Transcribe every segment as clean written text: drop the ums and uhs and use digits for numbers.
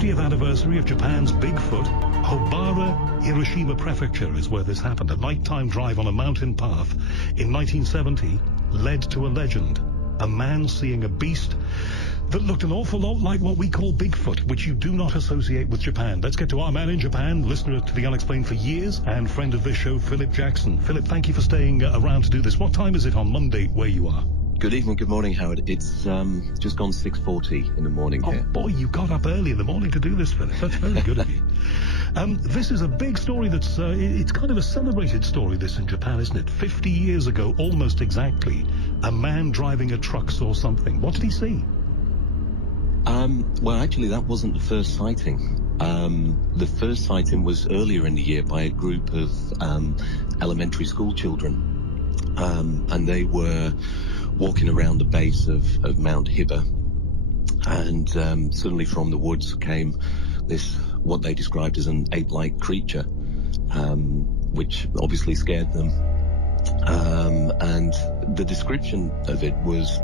50th anniversary of Japan's Bigfoot. Hobara, Hiroshima Prefecture is where this happened. A nighttime drive on a mountain path in 1970 led to a legend. A man seeing a beast that looked an awful lot like what we call Bigfoot, which you do not associate with Japan. Let's get to our man in Japan, listener to The Unexplained for years, and friend of this show, Phillip Jackson. Phillip, thank you for staying around to do this. What time is it on Monday where you are? Good evening, good morning, Howard. It's just gone 6:40 in the morning here. Oh boy, you got up early in the morning to do this, Phillip. That's very good of you. This is a big story that's, it's kind of a celebrated story, this, in Japan, isn't it? 50 years ago, almost exactly, a man driving a truck saw something. What did he see? Well, actually, that wasn't the first sighting. The first sighting was earlier in the year by a group of elementary school children. And they were walking around the base of Mount Hiba. And suddenly from the woods came this, what they described as an ape-like creature, which obviously scared them. And the description of it was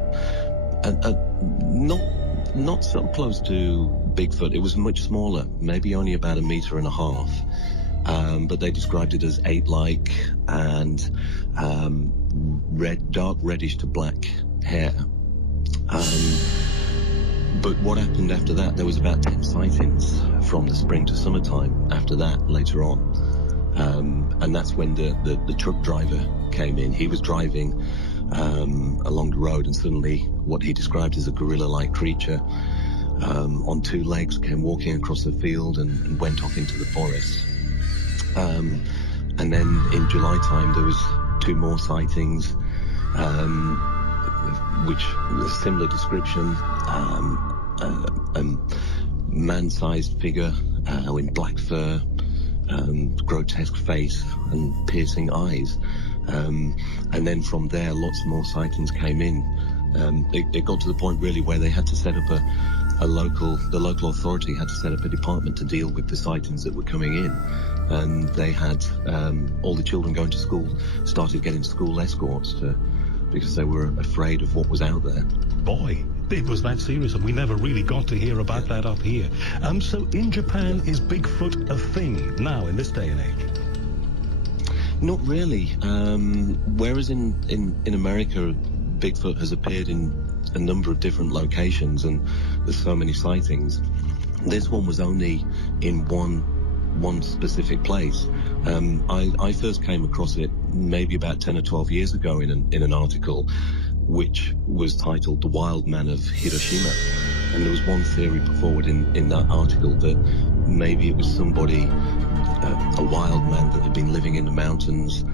not so close to Bigfoot. It was much smaller, maybe only about 1.5 meters. But they described it as ape-like and dark reddish to black hair. But what happened after that, there was about 10 sightings from the spring to summertime after that later on. And that's when the truck driver came in. He was driving along the road, and suddenly what he described as a gorilla-like creature on 2 legs came walking across the field and went off into the forest. And then in July time there was 2 more sightings, which was a similar description, a man-sized figure in black fur, grotesque face and piercing eyes. And then from there, lots more sightings came in. It got to the point really where they had to set up the local authority had to set up a department to deal with the sightings that were coming in. And they had all the children going to school started getting school escorts because they were afraid of what was out there. Boy, it was that serious, and we never really got to hear about that up here. So in Japan, is Bigfoot a thing now in this day and age? Not really. Whereas in America, Bigfoot has appeared in a number of different locations, and there's so many sightings. This one was only in one specific place. I first came across it maybe about 10 or 12 years ago in an article which was titled "The Wild Man of Hiroshima," and there was one theory put forward in that article that maybe it was somebody, a wild man that had been living in the mountains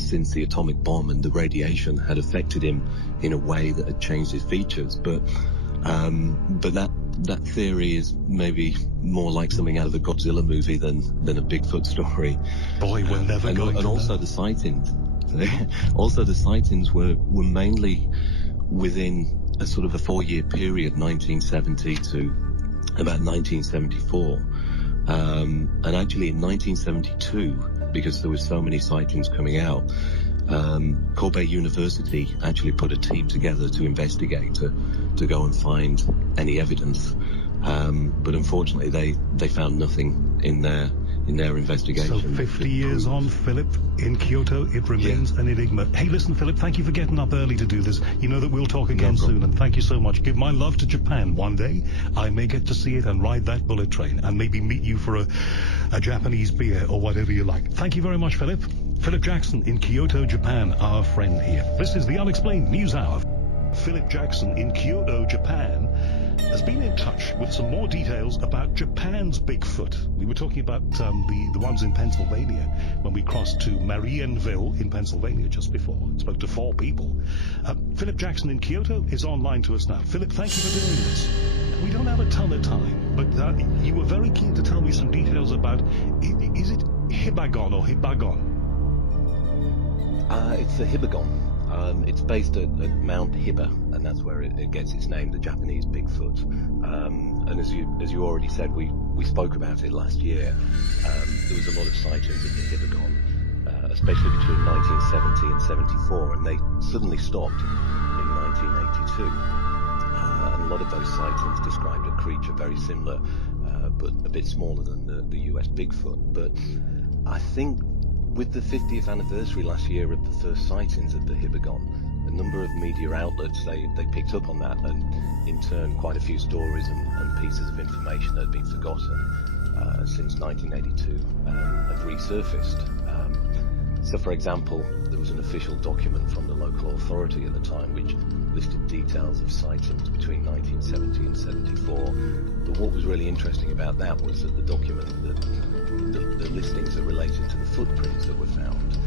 since the atomic bomb, and the radiation had affected him in a way that had changed his features. But that theory is maybe more like something out of a Godzilla movie than a Bigfoot story. Boy, we're never going to. And also the sightings. Also the sightings were mainly within a sort of a 4-year period, 1970 to about 1974. And actually in 1972, because there were so many sightings coming out, Kobe University actually put a team together to investigate, to go and find any evidence. But unfortunately, they found nothing in their investigation. So 50 years on, Phillip, in Kyoto, it remains an enigma. Hey, listen, Phillip, thank you for getting up early to do this. You know that we'll talk again soon, and thank you so much. Give my love to Japan. One day, I may get to see it and ride that bullet train, and maybe meet you for a Japanese beer or whatever you like. Thank you very much, Phillip. Phillip Jackson in Kyoto, Japan, our friend here. This is the Unexplained News Hour. Phillip Jackson in Kyoto, Japan, has been in touch with some more details about Japan's Bigfoot. We were talking about the ones in Pennsylvania when we crossed to Marienville in Pennsylvania just before. Spoke to 4 people. Phillip Jackson in Kyoto is online to us now. Phillip, thank you for doing this. We don't have a ton of time, but you were very keen to tell me some details about, is it Hibagon or Hibagon? It's the Hibagon. It's based at Mount Hiba, and that's where it gets its name, the Japanese Bigfoot. And as you already said, we spoke about it last year. There was a lot of sightings of the Hibagon, especially between 1970 and 74, and they suddenly stopped in 1982. And a lot of those sightings described a creature very similar, but a bit smaller than the US Bigfoot. But I think with the 50th anniversary last year of the first sightings of the Hibagon, a number of media outlets, they picked up on that, and in turn quite a few stories and pieces of information that had been forgotten since 1982 have resurfaced. So for example, there was an official document from the local authority at the time which listed details of sightings between 1970 and 74. But what was really interesting about that was that the document, the listings that related to the footprints that were found,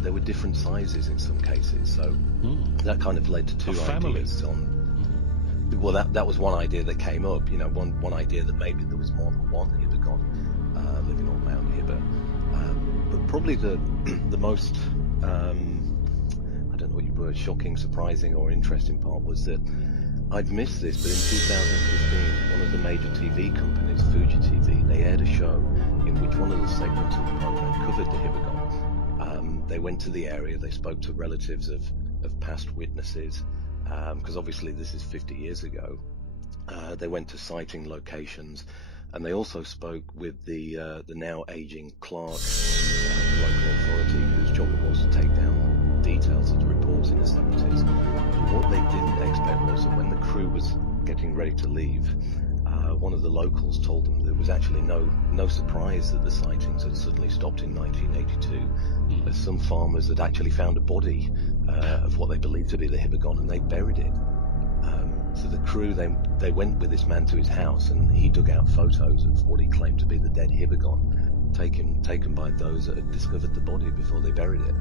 there were different sizes in some cases. So that kind of led to two ideas on. Well, that was one idea that came up. You know, one idea that maybe there was more than one Hibagon living on Mount Hiba. But probably the most I don't know what your word, shocking, surprising, or interesting part was that I'd missed this, but in 2015, one of the major TV companies, Fuji TV, they aired a show in which one of the segments of the program covered the Hibagon. They went to the area, they spoke to relatives of past witnesses, because obviously this is 50 years ago. They went to sighting locations, and they also spoke with the now aging clerk, the local authority, whose job it was to take down details of the reports in the 70s. But what they didn't expect was that when the crew was getting ready to leave, one of the locals told them there was actually no surprise that the sightings had suddenly stopped in 1982, as some farmers had actually found a body of what they believed to be the Hibagon, and they buried it. So the crew, they went with this man to his house, and he dug out photos of what he claimed to be the dead Hibagon, taken by those that had discovered the body before they buried it.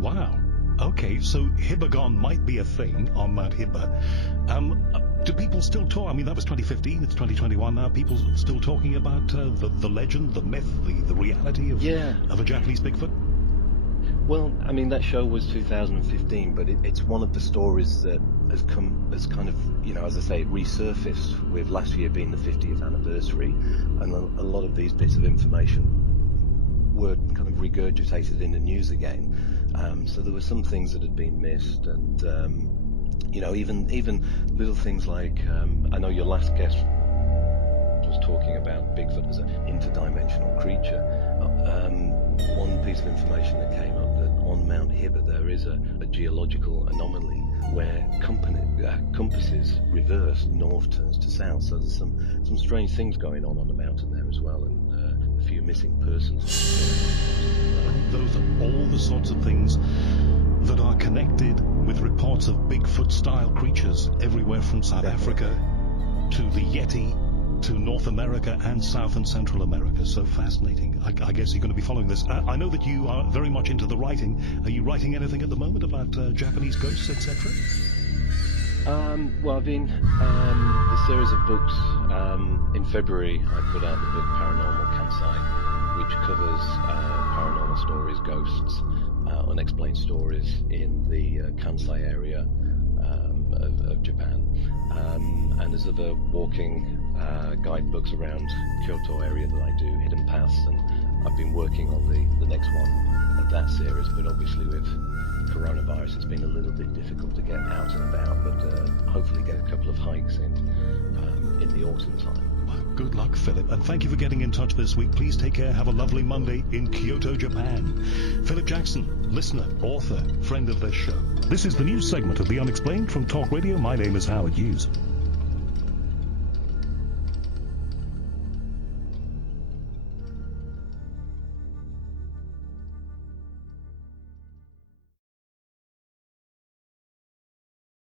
Wow. Okay, so Hibagon might be a thing on Mount Hiba. Do people still talk? I mean, that was 2015, it's 2021 now. People still talking about the legend, the myth, the reality of a Japanese Bigfoot? Well, I mean, that show was 2015, but it's one of the stories that has kind of, you know, as I say, resurfaced with last year being the 50th anniversary, and a lot of these bits of information were kind of regurgitated in the news again. So there were some things that had been missed, and you know, even little things like I know your last guest was talking about Bigfoot as an interdimensional creature. One piece of information that came up, that on Mount Hiba there is a geological anomaly where compasses reverse, north turns to south. So there's some strange things going on the mountain there as well, and a few missing persons. Those are all the sorts of things that are connected with reports of Bigfoot-style creatures everywhere from South Africa to the Yeti to North America and South and Central America. So fascinating. I guess you're going to be following this. I know that you are very much into the writing. Are you writing anything at the moment about Japanese ghosts, etc.? Well, I've been the series of books. In February, I put out the book Paranormal Kansai, which covers paranormal stories, ghosts, unexplained stories in the Kansai area of Japan. And there's other walking guidebooks around Kyoto area that I do, Hidden Paths, and I've been working on the next one of that series, but obviously with coronavirus it's been a little bit difficult to get out and about, but hopefully get a couple of hikes in the autumn time. Well, good luck, Philip, and thank you for getting in touch this week. Please take care. Have a lovely Monday in Kyoto, Japan. Philip Jackson, listener, author, friend of this show. This is the news segment of The Unexplained from Talk Radio. My name is Howard Hughes.